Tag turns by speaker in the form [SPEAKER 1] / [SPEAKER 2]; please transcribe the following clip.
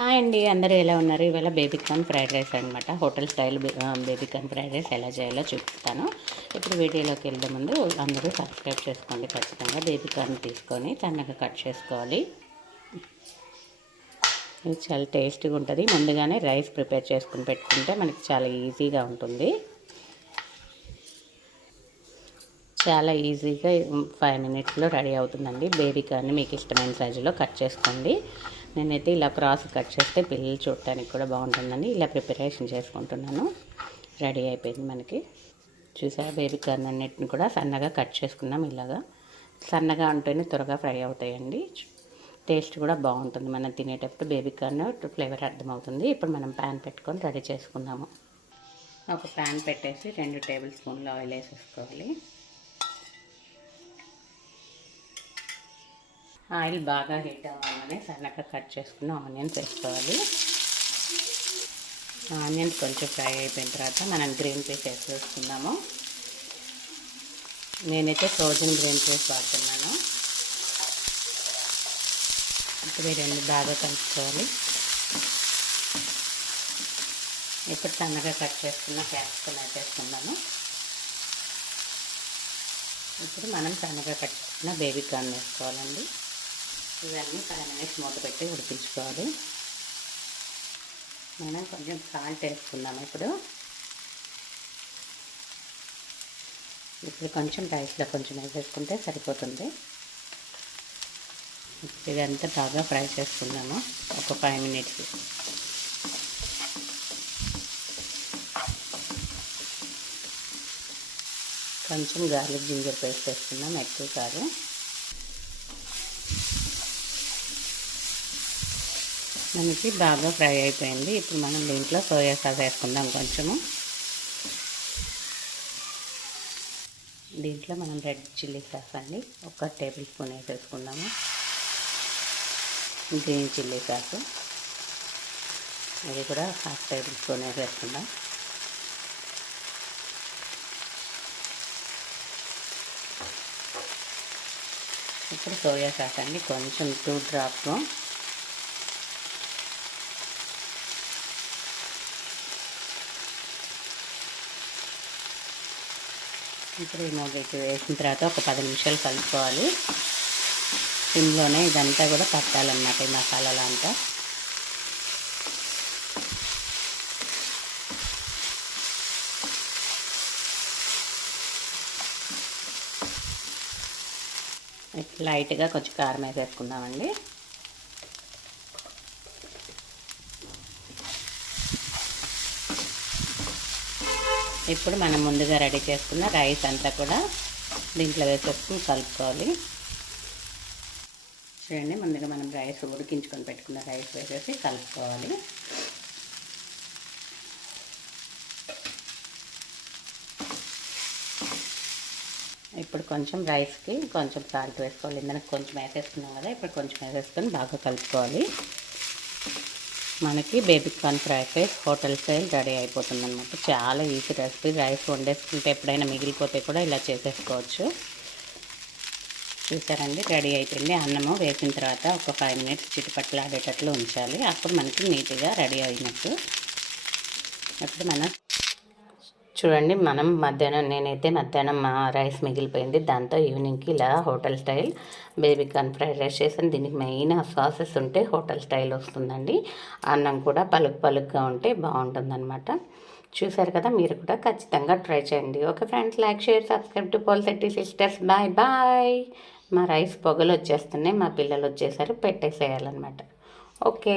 [SPEAKER 1] Hi అండి. అందరూ ఎలా ఉన్నారు? ఇవాళ బేబీ కార్న్ ఫ్రైడ్ రైస్ అనమాట hotel style baby corn fried rice ఎలా చేయాలో చూపిస్తాను. ఇప్పుడు వీడియోలోకి వెళ్ళే ముందు అందరూ సబ్స్క్రైబ్ చేసుకోండి ఖచ్చితంగా. బేబీ కార్న్ తీసుకొని సన్నగా కట్ చేసుకోవాలి. ఇది చాలా టేస్టీగా ఉంటుంది. ముందుగానే రైస్ ప్రిపేర్ చేసుకుని పెట్టుకుంటే మనకి చాలా ఈజీగా ఉంటుంది. చాలా ఈజీగా ఫైవ్ మినిట్స్లో రెడీ అవుతుందండి. బేబీ కార్న్ మీకు ఇష్టమైన సైజులో కట్ చేసుకోండి. నేనైతే ఇలా క్రాస్ కట్ చేస్తే పిల్లలు చూడటానికి కూడా బాగుంటుందని ఇలా ప్రిపరేషన్ చేసుకుంటున్నాను. రెడీ అయిపోయింది మనకి. చూసారా బేబీ కార్న్ అన్నిటిని కూడా సన్నగా కట్ చేసుకున్నాం ఇలాగా. సన్నగా ఉంటేనే త్వరగా ఫ్రై అవుతాయండి. టేస్ట్ కూడా బాగుంటుంది. మనం తినేటప్పుడు బేబీ కార్న్ ఫ్లేవర్ అర్థమవుతుంది. ఇప్పుడు మనం ప్యాన్ పెట్టుకొని రెడీ చేసుకుందాము. ఒక ప్యాన్ పెట్టేసి రెండు టేబుల్ స్పూన్లు ఆయిల్ వేసేసుకోవాలి. ఆయిల్ బాగా హీట్ అవ్వాలని సన్నగా కట్ చేసుకున్న ఆనియన్స్ వేసుకోవాలి. ఆనియన్స్ కొంచెం ఫ్రై అయిపోయిన తర్వాత మనం గ్రీన్ పీస్ వేసేసుకుందాము. నేనైతే ఫ్రోజన్ గ్రీన్ పీస్ వాడుతున్నాను. ఇప్పుడు రెండు బాగా కలుపుకోవాలి. ఇప్పుడు సన్నగా కట్ చేసుకున్న క్యాప్సికమ్ వేసేసుకున్నాను ఇప్పుడు మనం సన్నగా కట్ చేసుకున్న బేబీ కార్న్ వేసుకోవాలండి. ఇవన్నీ ఫైవ్ మినిట్స్ మూత పెట్టి ఉడికించుకోవాలి. మనం కొంచెం సాల్ట్ వేసుకుందాం ఇప్పుడు. ఇప్పుడు కొంచెం రైస్లో కొంచెం వేసేసుకుంటే సరిపోతుంది. ఇదంతా బాగా ఫ్రై చేసుకుందాము. ఒక ఫైవ్ మినిట్స్ కొంచెం గార్లిక్ జింజర్ పేస్ట్ వేసుకుందాం ఎక్కువ కాదు. మనకి బాగా ఫ్రై అయిపోయింది. ఇప్పుడు మనం దీంట్లో సోయా సాస్ వేసుకుందాం కొంచెము. దీంట్లో మనం రెడ్ చిల్లీ సాస్ అండి ఒక టేబుల్ స్పూన్ వేసేసుకుందాము. గ్రీన్ చిల్లీ సాస్ ఇది కూడా హాఫ్ టేబుల్ స్పూన్ వేసేసుకుందాం. ఇప్పుడు సోయా సాస్ అండి కొంచెం టూ డ్రాప్స్ ఇప్పుడు ఈ మూగైతే వేసిన తర్వాత ఒక పది నిమిషాలు కలుపుకోవాలి. సిమ్లోనే ఇదంతా కూడా పట్టాలన్నమాట ఈ మసాలాలు అంతా. లైట్గా కొంచెం కారం వేసేసుకుందామండి. ఇప్పుడు మనం ముందుగా రెడీ చేసుకున్న రైస్ అంతా కూడా దీంట్లో వేసేసుకుని కలుపుకోవాలి. చూడండి ముందుగా మనం రైస్ ఉడికించుకొని పెట్టుకున్న రైస్ వేసేసి కలుపుకోవాలి. ఇప్పుడు కొంచెం రైస్కి కొంచెం సాల్ట్ వేసుకోవాలి. ఇందాక కొంచెం వేసేసుకున్నాం కదా ఇప్పుడు కొంచెం వేసేసుకొని బాగా కలుపుకోవాలి. మనకి baby corn fry rice hotel style ready అయిపోతుంది అనమాట చాలా ఈజీ రెసిపీ. రైస్ వండేసుకుంటే ఎప్పుడైనా మిగిలిపోతే కూడా ఇలా చేసేసుకోవచ్చు. చూసారండి రెడీ అయిపోయింది. అన్నము వేసిన తర్వాత ఒక ఫైవ్ మినిట్స్ చిటిపట్లు ఆడేటట్లు ఉంచాలి. అప్పుడు మనకి నీట్గా రెడీ అయినట్టు. అప్పుడు మనం చూడండి మనం మధ్యాహ్నం నేనైతే మధ్యాహ్నం మా రైస్ మిగిలిపోయింది. దాంతో ఈవినింగ్కి ఇలా hotel style baby corn fried rice చేసాను దీనికి మెయిన్ సాసెస్ ఉంటే హోటల్ స్టైల్ వస్తుందండి. అన్నం కూడా పలుకు పలుకుగా ఉంటే బాగుంటుందన్నమాట. చూసారు కదా మీరు కూడా ఖచ్చితంగా ట్రై చేయండి. Okay friends like share subscribe to Polisetti sisters. Bye bye. మా రైస్ పొగలు వచ్చేస్తున్నాయి మా పిల్లలు వచ్చేసారు పెట్టేసేయాలన్నమాట. ఓకే.